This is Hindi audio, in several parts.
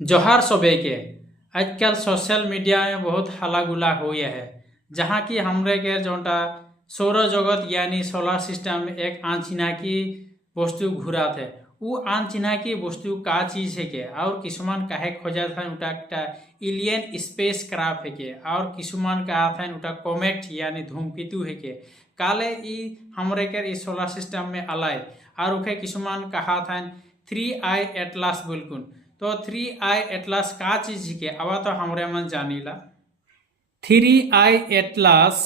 जोहार सबे के आजकल सोशल मीडिया में बहुत हला गुला हुए है जहाँ की हमरे के जोटा सौर जगत यानी सोलर सिस्टम में एक आनचिनाकी वस्तु घूरा थे वो आनचिनाकी वस्तु का चीज है के और किसुमान काहे खोजा था उटा একটা एलियन स्पेस क्राफ्ट है के और किसुमान कहा था उटा कोमेट यानी धूमकेतु है के काले ई हमरे के ई सोलर सिस्टम में अलाय और उखे किसुमान कहा था 3i एटलास बोलकुन। तो 3i एटलास का चीज के अब तो हमरे मन जानीला 3i एटलास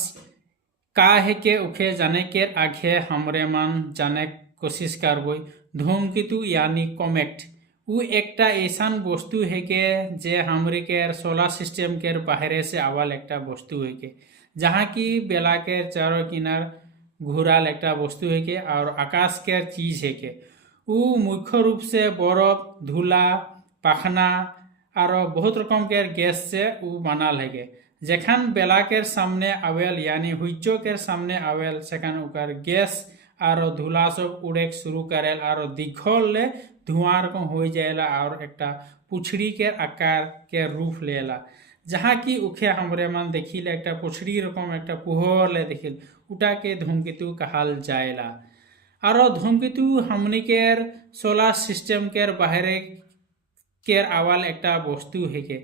का है के उखे जाने के आगे हमरे मन जाने कोशिश करबो। धूमकेतु यानी कॉमेट वो एकटा ऐसा वस्तु है के जे हमरे के सोलर सिस्टम के बाहरे से आवल एकटा वस्तु है के जहाँ की बेला के चारों किनार घूराल एकटा वस्तु है के और आकाश के चीज है के वो मुख्य रूप से बरफ धूला पाखना और बहुत रकम के गैस से वो बनाल है के जेखान बेला के सामने आवेल यानी हुइचो के सामने आवेल सेखान उकर गैस और धूला सब उड़े शुरू करेल और दीघल ले धुआं रकम हो जाएला और एकटा पुछड़ी के आकार के रूप लेला जहाँ की उखे हमरे मन देखिल एकटा पुछड़ी रकम एकटा पुहर ले देखिल उटा के धूमकेतु कहल जाएला। और धूमकेतु हमनी के सोलर सिस्टम के बाहरे के आवाल एकटा वस्तु है के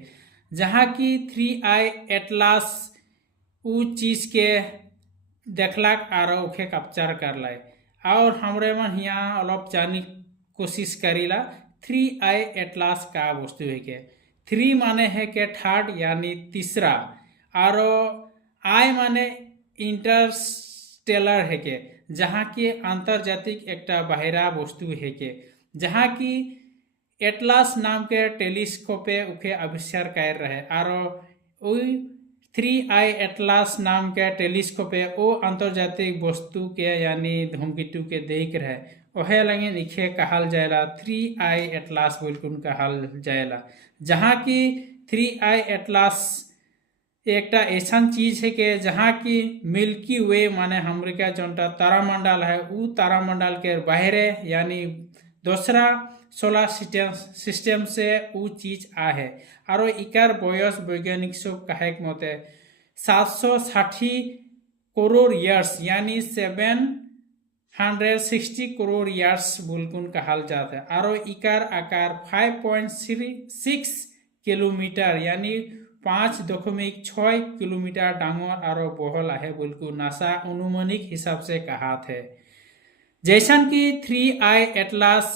जहाँ की 3i एटलास उ चीज के देखलाक और उखे कैप्चर कर लाए और हमरे मन यहाँ अलग जानी कोशिश करीला 3i एटलास का वस्तु है के 3 माने है के थर्ड यानी तीसरा और i माने इंटरस्टेलर है के जहाँ की अंतर्जातिक एकटा बाहरा वस्तु है के जहाँ की एटलास नाम के टेलीस्कोपे उके आविष्कार कर रहे और 3i एटलास नाम के टेलीस्कोपे ओ अंतर्जातिक वस्तु के यानी धूमकेतु के देख रहे ओहे लगे इखे कहल जाएला 3i एटलास बोलकुन कहल जाएला जहाँ की 3i एटलास एकटा ऐसा चीज है कि जहाँ की मिल्की वे माने हमरे का जोटा तारामंडल है वो तारामंडल के बाहरे यानी दूसरा सोलर सिस्टम से वो चीज आ है और इकार बयस वैज्ञानिक सब कहे मते 760 करोड़ इयर्स यानी 760 करोड़ इयर्स बुलकुन कहल जाता है और इकार आकार 5.6 किलोमीटर यानी 5.6 किलोमीटर डांगर और बहल है बुलकुन नासा अनुमानिक हिसाब से कहा थे। जैसन कि 3i एटलास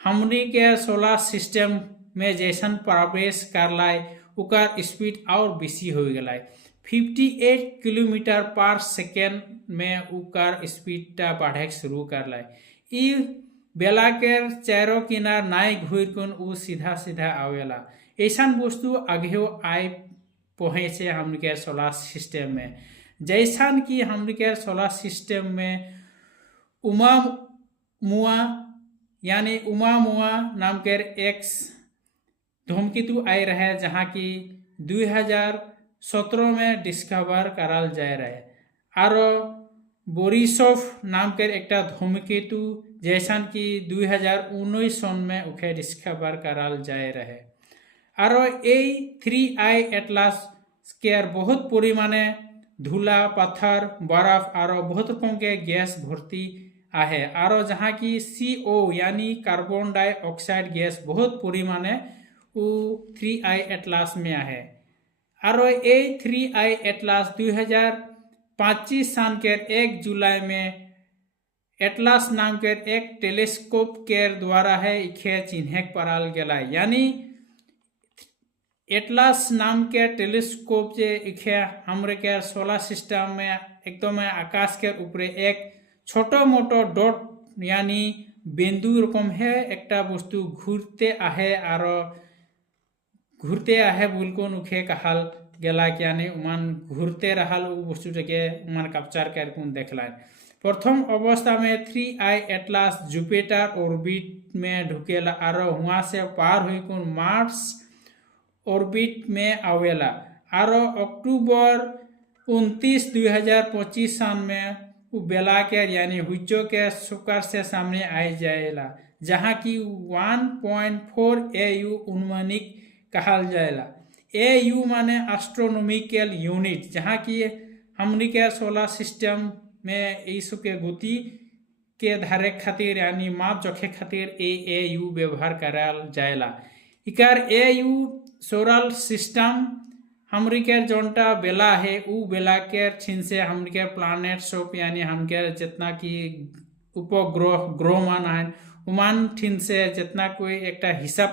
हमनी के सोलर सिस्टम में जैसन प्रवेश कर लाए उकर स्पीड और बेसी हो गए 58 किलोमीटर पर सेकेंड में उकर स्पीड बढ़े शुरू कर लाए बेला के चारों किनार नाई घूर उ सीधा सीधा आवेला ऐसा वस्तु आगे आए पहुँचे हमनी के सोलर सिस्टम में जैसा कि हमनी के सोलर सिस्टम में उमामुआ यानी उमामुआ नाम के एक धूमकेतु आए रहे जहाँ की 2017 में डिस्कवर करल जाए रहे और बोरिसोव नाम के एक धूमकेतु जैसा कि 2019 सन में उखे डिस्कवर करल जाए रहे और ये 3i एटलास के बहुत परिमाणे धूला पत्थर बर्फ और बहुत रकम के गैस भर्ती आहे और जहाँ की CO यानी कार्बन डाइऑक्साइड गैस बहुत परिमाणे 3i एटलास में आहे और ये 3i एटलास 2025 सन के 1 जुलाई में एटलास नाम के एक टेलीस्कोप के द्वारा है इखे चिन्ह पड़ल गया यानी एटलास नाम के टेलीस्कोप जे इखे हमरे के सोलर सिस्टम में एकदम आकाश के ऊपर एक छोटो मोटो डॉट यानी बिंदु रकम है एकटा वस्तु घूरते आहे बुलकुन उखे कहल गेला यानी उमान घूरते रहल वस्तु के उमान कैप्चर करकुन देखला प्रथम अवस्था में 3i एटलास जुपिटर ऑर्बिट में ढुकेला और वहाँ से पार हुई मार्स ऑर्बिट में आवेला और अक्टूबर 29 2025 सन में बेला के यानी हुइचो के शुक्र से सामने आ जाएला जहाँ की 1.4 AU अनुमानिक कहा जाएला। AU माने एस्ट्रोनॉमिकल यूनिट, जहाँ की हमनी के सोलर सिस्टम में ईसु के गति के धारे खातिर यानी माप जोखे खातिर AU व्यवहार कराल जाएला। इकार AU सोलर सिस्टम हमरी के जोनटा बेला है उ बेला के छिन से हमरी के प्लानेट सब यानी हम के जितना की उपग्रह ग्रह मान है उमान ठिन से जितना कोई एक हिसाब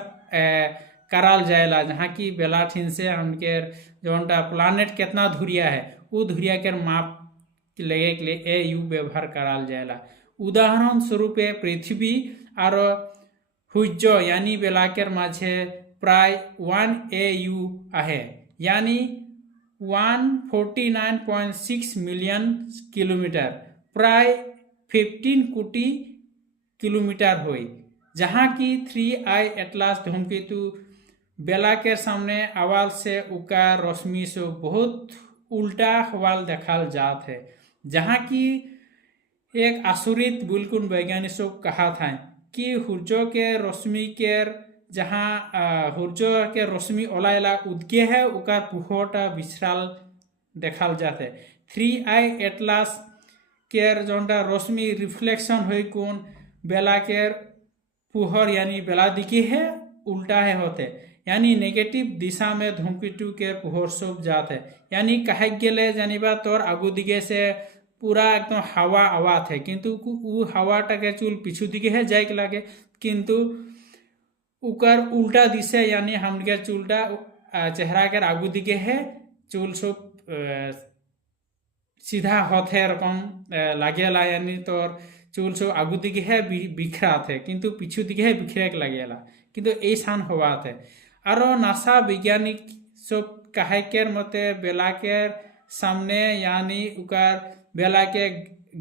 कराल जाएला, जहाँ की बेला ठिन से हमके जोनटा प्लानेट कितना धुरिया है वो धुरिया के माप लगे के लिए AU व्यवहार कराल जाएला। उदाहरण स्वरूप पृथ्वी और सूर्य यानी बेला के माझे प्राय 1 AU आहे, यानी 149.6 मिलियन किलोमीटर, प्राय 15 कोटि किलोमीटर हुई। जहाँ की 3I एटलास धूमकेतु बेला के सामने आवाल से उका रोशनी से बहुत उल्टा हवाल देखाल जात है, जहाँ की एक आसुरित बिल्कुल वैज्ञानिक कहा था कि सूर्य के रोशनी के जहाँ सूर्य के रोशनी ओलाइला उदके है उकार पुहटा विसराल देखाल जाते। 3I एटलास केर जोंटा रोशनी रिफ्लेक्शन हुई कौन बेला के पुहर यानी बेला दिखे है उल्टा है होते, यानी नेगेटिव दिशा में धूमकेतु के पुहर सब जाते, यानी कहे गेले जानिबा तोर आगु दिगे से पूरा एकदम हवा आवात है, किंतु उ हवाटा के चूल पिछू दिखे है जाए के लागे, किंतु उकर उल्टा दिशे यानी हमके चूलटा चेहरा के आगु दिखे है चूल सब सीधा होते रकम लागेला, यानी तोर चूल सब आगु दिखे है बिखरात है किंतु पिछू दिखे है बिखरे के लागेला, किंतु ऐसान होवात है। और नासा वैज्ञानिक सब कहे के मते बेला के सामने यानी उकार बेला के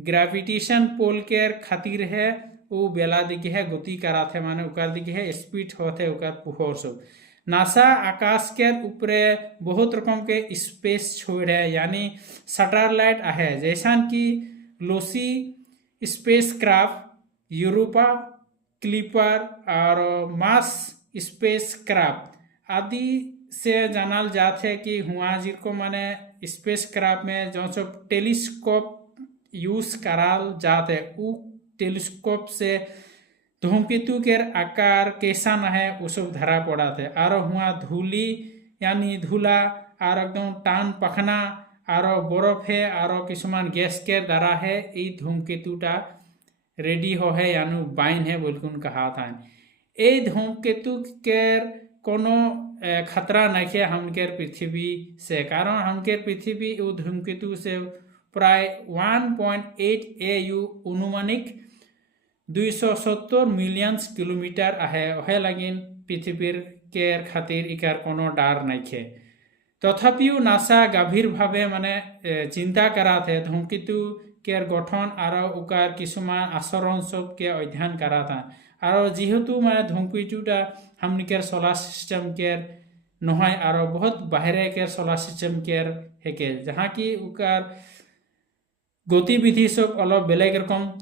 ग्रेविटेशन पोल के खातिर है वो बेला दिखे है गति कराते माने उकार दिखे है स्पीड होते उकार पुहर सब। नासा आकाश के ऊपरे बहुत रकम के स्पेस छोड़ है यानी सैटेलाइट आहे, जैसा कि Lucy space craft, Europa clipper और मार्स स्पेस क्राफ्ट आदि से जानल जाते है कि हुआ जिनको माने स्पेस क्राफ्ट में जो सब टेलीस्कोप यूज कराल जाते उ टेलीस्कोप से धूमकेतु के आकार कैसा न है वो सब धरा पड़ा थे। और हुआ धूली यानी धूला और एकदम टान पखना और बरफ है और किसुमान गैस के द्वारा है ये धूमकेतुटा रेडी हो है यानी बाइन है बिल्कुल कहा था। ये धूमकेतु के कोनो खतरा नहीं है हमके पृथ्वी से, कारण हमके पृथ्वी वो धूमकेतु से प्राय 1.8 AU अनुमानिक 270 मिलियन किलोमीटर है लगिन पृथ्वी के खातिर इकार कोनो डार नहीं है। तथापिও नासा गभीर भावे माने चिंता करा थे धूमकेतु के गठन और उकार किसुमान आचरण सब के अध्ययन करा था। और जेहेतु माने धूमकेतुटा हमनी के सोलर सिस्टम के নহয় और बहुत बाहरे के सोलर सिस्टम के हेके, जहाँ की उकार गतिविधि सब अलग बेलेग रकम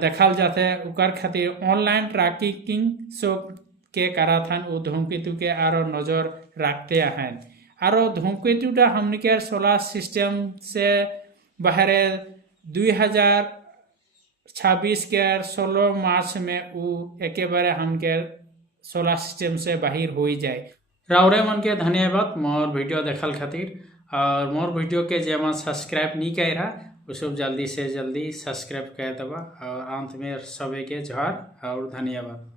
देखाल जाते हैं। उकार खातिर ऑनलाइन ट्रैकिंग सब के करा था वो धूमकेतु के आरो नजर रखते हैं। और धूमकेतुटा हमनी के सोलर सिस्टम से बाहरे 2026 के 16 मार्च में वो एक बारे हमके सोलर सिस्टम से बाहर हो जाए। राउरे मन के धन्यवाद मोर वीडियो देखल खातिर, और मोर वीडियो के जेमा सब्सक्राइब नहीं कर रहा वो सब जल्दी से जल्दी सब्सक्राइब कर दबा। और अंत में सभी के जोहार और धन्यवाद।